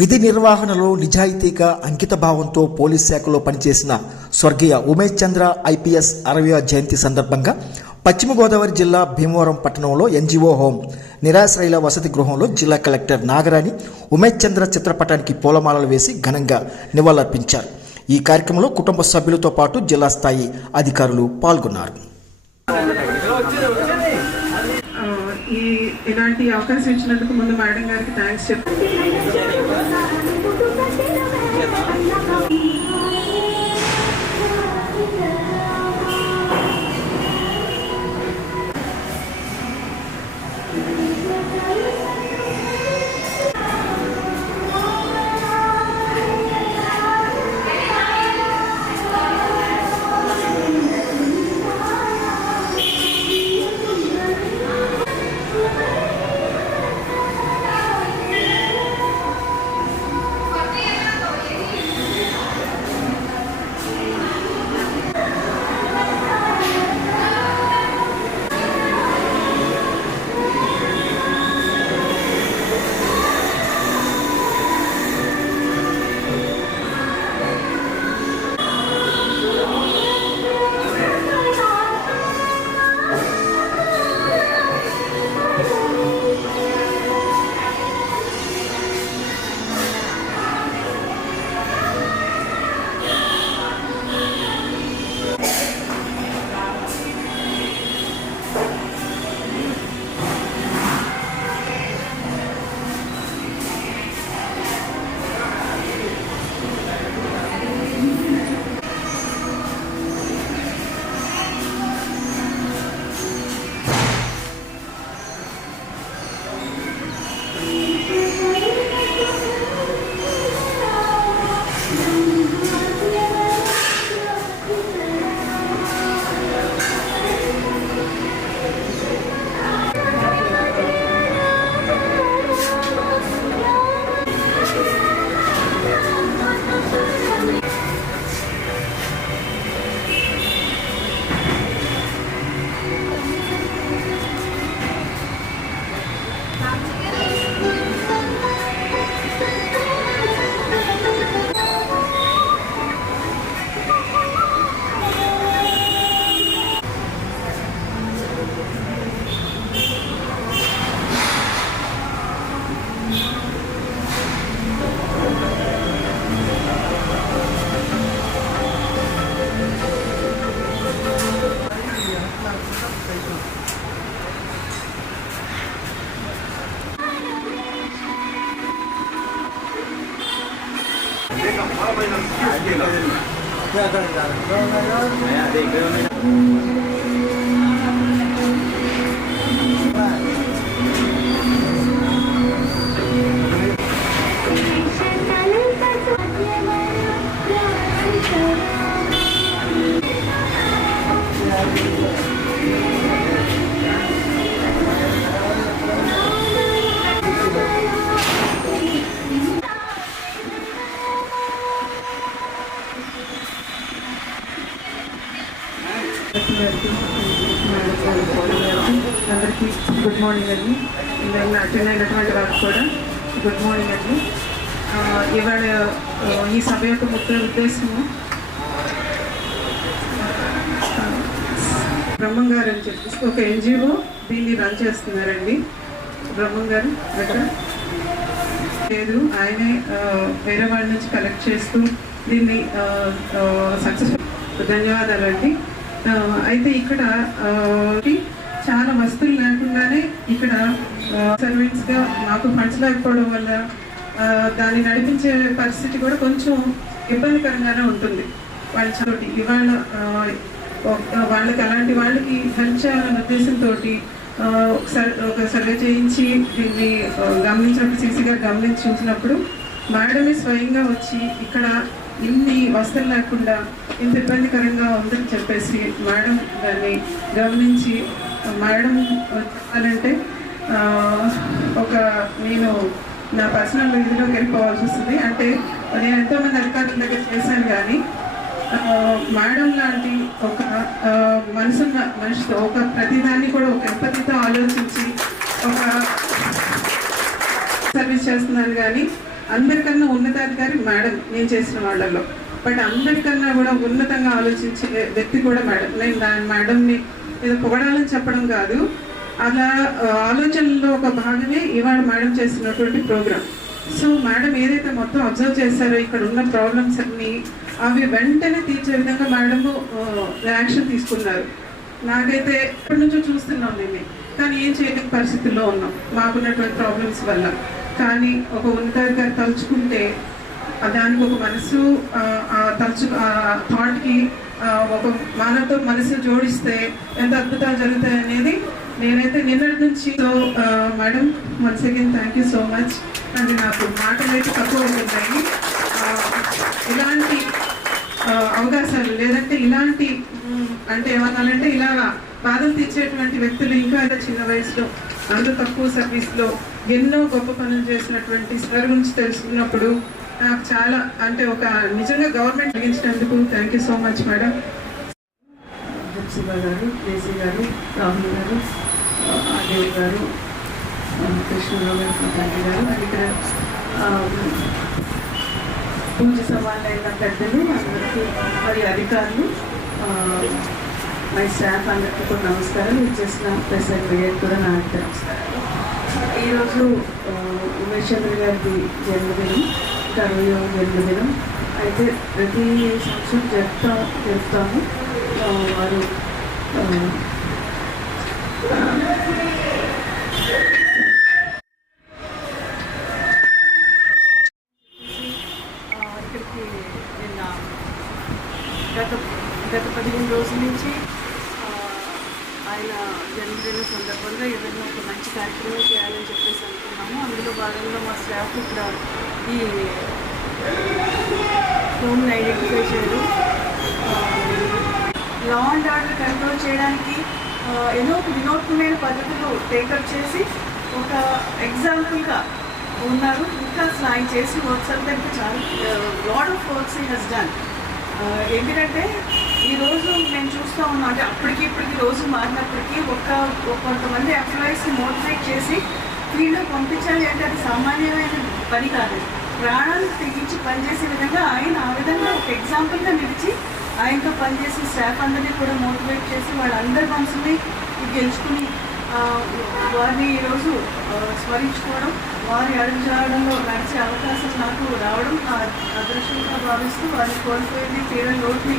విధి నిర్వహణలో నిజాయితీగా అంకిత భావంతో పోలీస్ శాఖలో పనిచేసిన స్వర్గీయ ఉమేష్ చంద్ర ఐపీఎస్ 60వ జయంతి సందర్భంగా పశ్చిమ గోదావరి జిల్లా భీమవరం పట్టణంలో ఎన్జీఓ హోం నిరాశ్రయుల వసతి గృహంలో జిల్లా కలెక్టర్ నాగరాణి ఉమేష్ చంద్ర చిత్రపటానికి పూలమాలలు వేసి ఘనంగా నివాళులర్పించారు. ఈ కార్యక్రమంలో కుటుంబ సభ్యులతో పాటు జిల్లా స్థాయి అధికారులు పాల్గొన్నారు. ఇలాంటి అవకాశం ఇచ్చినందుకు ముందు మేడం గారికి థ్యాంక్స్ చెప్తాను. అందరికీ గుడ్ మార్నింగ్ అండి. ఇలా అటెండ్ అయినటువంటి వారికి కూడా గుడ్ మార్నింగ్ అండి. ఇవాళ ఈ సభ యొక్క ముఖ్య ఉద్దేశము బ్రహ్మం గారు అని చెప్పేసి ఒక ఎన్జిఓ దీన్ని రన్ చేస్తున్నారండి. బ్రహ్మం గారు ఎక్కడ లేదు, ఆయనే వేరే వాళ్ళ నుంచి కలెక్ట్ చేస్తూ దీన్ని సక్సెస్ఫుల్ ధన్యవాదాలండి. అయితే ఇక్కడ చాలా వస్తువులు లేకుండానే ఇక్కడ సర్వీస్గా నాకు ఫండ్స్ లేకపోవడం వల్ల దాన్ని నడిపించే పరిస్థితి కూడా కొంచెం ఇబ్బందికరంగానే ఉంటుంది. వాళ్ళ చోటి ఇవాళ వాళ్ళకి అలాంటి వాళ్ళకి హెల్ప్ చేయాలన్న ఉద్దేశంతో ఒక సర్వే చేయించి దీన్ని గమనించినప్పుడు సీసీగా గమనించి చూసినప్పుడు మేడమే స్వయంగా వచ్చి ఇక్కడ ఇన్ని వస్తువులు లేకుండా ఇంత ఇబ్బందికరంగా ఉందని చెప్పేసి మేడం దాన్ని గమనించి మేడం చెప్పాలంటే నేను నా పర్సనల్ ఇదిలోకి వెళ్ళిపోవాల్సి వస్తుంది. అంటే నేను ఎంతోమంది అధికారుల దగ్గర చేశాను, కానీ మేడం లాంటి ఒక మనిషితో ఒక ప్రతిదాన్ని కూడా ఒక ఎంపతితో ఆలోచించి ఒక సర్వీస్ చేస్తున్నాను. కానీ అందరికన్నా ఉన్నతాధికారి మేడం నేను చేసిన వాళ్ళల్లో. బట్ అందరికన్నా కూడా ఉన్నతంగా ఆలోచించే వ్యక్తి కూడా మేడం. నేను మేడంని ఏదో పొగడాలని చెప్పడం కాదు, అలా ఆలోచనలో ఒక భాగమే ఇవాళ మేడం చేస్తున్నటువంటి ప్రోగ్రామ్. సో మేడం ఏదైతే మొత్తం అబ్జర్వ్ చేశారో ఇక్కడ ఉన్న ప్రాబ్లమ్స్ అన్ని అవి వెంటనే తీర్చే విధంగా మేడము యాక్షన్ తీసుకున్నారు. నాకైతే ఎప్పటి నుంచో చూస్తున్నాం నేను, కానీ ఏం చేయలేని పరిస్థితుల్లో ఉన్నాం మాకున్నటువంటి ప్రాబ్లమ్స్ వల్ల. కానీ ఒక ఉన్నతాధికారి తలుచుకుంటే దానికి ఒక మనసు థాట్కి ఒక మానవతో మనసు జోడిస్తే ఎంత అద్భుతాలు జరుగుతాయి అనేది నేనైతే నిన్నటి నుంచి. So madam once again thank you so much. అంటే నాకు మాటలు అయితే తక్కువ అవుతున్నాయి. ఇలాంటి అవకాశాలు లేదంటే ఇలాంటి అంటే ఏమన్నానంటే ఇలాగా బాధలు తీర్చేటువంటి వ్యక్తులు ఇంకా ఏదో చిన్న వయసులో అంత తక్కువ సర్వీస్లో ఎన్నో గొప్ప పనులు చేసినటువంటి సార్ గురించి తెలుసుకున్నప్పుడు నాకు చాలా అంటే ఒక నిజంగా గవర్నమెంట్ కలిగించినందుకు thank you so much madam. Shiva గారు, కేసీ గారు, రాహుల్ గారు, అదేవ్ గారు, కృష్ణరావు గారు, తండ్రి గారు, ఇక్కడ పూజ సమానమైన పెద్దలు అందరికీ మరి అధికారులు, మై స్టాఫ్ అందరికీ కూడా నమస్కారం. ఇచ్చేసిన ప్రెసిడెంట్ మీడియాకి కూడా నా నమస్కారాలు. ఈరోజు ఉమేష్ చంద్ర గారికి జన్మదినం, 60వ జన్మదినం. అయితే ప్రతి సంవత్సరం జరుపుతాము. వారు ఇక్కడికి నిన్న గత 15 రోజుల నుంచి ఆయన జన్మదిన సందర్భంగా ఏదైనా ఒక మంచి కార్యక్రమం చేయాలని చెప్పేసి అనుకున్నాము. అందులో భాగంగా మా స్టాఫ్ ఇక్కడ ఈ హోమ్ని ఐడెంటిఫై చేయడం, లా అండ్ ఆర్డర్ కంట్రోల్ చేయడానికి ఏదో ఒక వినూత్నమైన పద్ధతులు టేకప్ చేసి ఒక ఎగ్జాంపుల్గా ఉన్నారు. ఇంకా అసలు ఆయన చేసిన వర్క్స్ అంతా ఇంకా చాలా lot of works he has done. ఎందుకంటే ఈరోజు నేను చూస్తూ ఉన్నాను, అంటే అప్పటికి ఇప్పటికి రోజు మారినప్పటికీ కొంతమంది ఎంప్లాయీస్ని మోటివేట్ చేసి ఫీల్డ్లో పంపించాలి అంటే అది సామాన్యమైన పని కాదు. ప్రాణాలు తెగించి పనిచేసే విధంగా ఆయన ఆ విధంగా ఒక ఎగ్జాంపుల్గా నిలిచి ఆయనతో పనిచేసిన స్టాఫ్ అందరినీ కూడా మోటివేట్ చేసి వాళ్ళందరి మనసుని గెలుచుకుని వారిని ఈరోజు స్మరించుకోవడం, వారి అడుగుజాడడంలో నడిచే అవకాశం నాకు రావడం అదృష్టంగా భావిస్తూ వారిని కోల్పోయింది తీరని లోటుని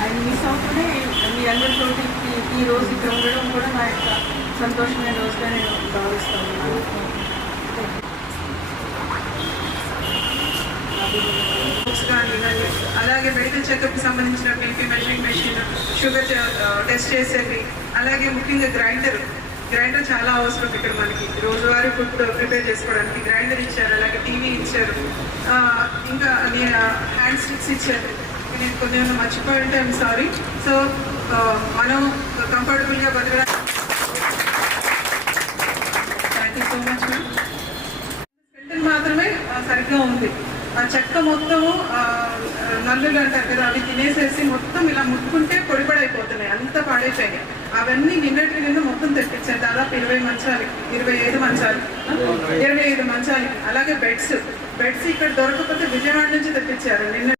ఆయన మిస్ అవుతూనే మీ అందరితోటి ఈరోజు ఇక్కడ ఉండడం కూడా నా యొక్క సంతోషమైన రోజుగా నేను భావిస్తూ ఉన్నాను. అలాగే మెడికల్ చెకప్కి సంబంధించిన BP measuring machine, sugar test చేసేది, అలాగే ముఖ్యంగా గ్రైండర్ చాలా అవసరం ఇక్కడ మనకి రోజువారీ ఫుడ్ ప్రిపేర్ చేసుకోవడానికి. గ్రైండర్ ఇచ్చారు, అలాగే టీవీ ఇచ్చారు, ఇంకా హ్యాండ్ స్టిక్స్ ఇచ్చారు. నేను కొంచెం మర్చిపోయి ఉంటే ఐఎమ్ సారీ. సో మనం కంఫర్టబుల్గా బతకడానికి thank you so much ma'am. Skeleton మాత్రమే సరిగ్గా ఉంది. ఆ చెక్క మొత్తము నల్లులు అంటారు కదా, అవి తినేసేసి మొత్తం ఇలా ముట్టుకుంటే పొడిపడైపోతున్నాయి, అంత పాడైపోయాయి. అవన్నీ నిన్న మొత్తం తెప్పించారు. దాదాపు 25 మంచాలు. అలాగే బెడ్స్ ఇక్కడ దొరకకపోతే విజయవాడ నుంచి తెప్పించారు నిన్న.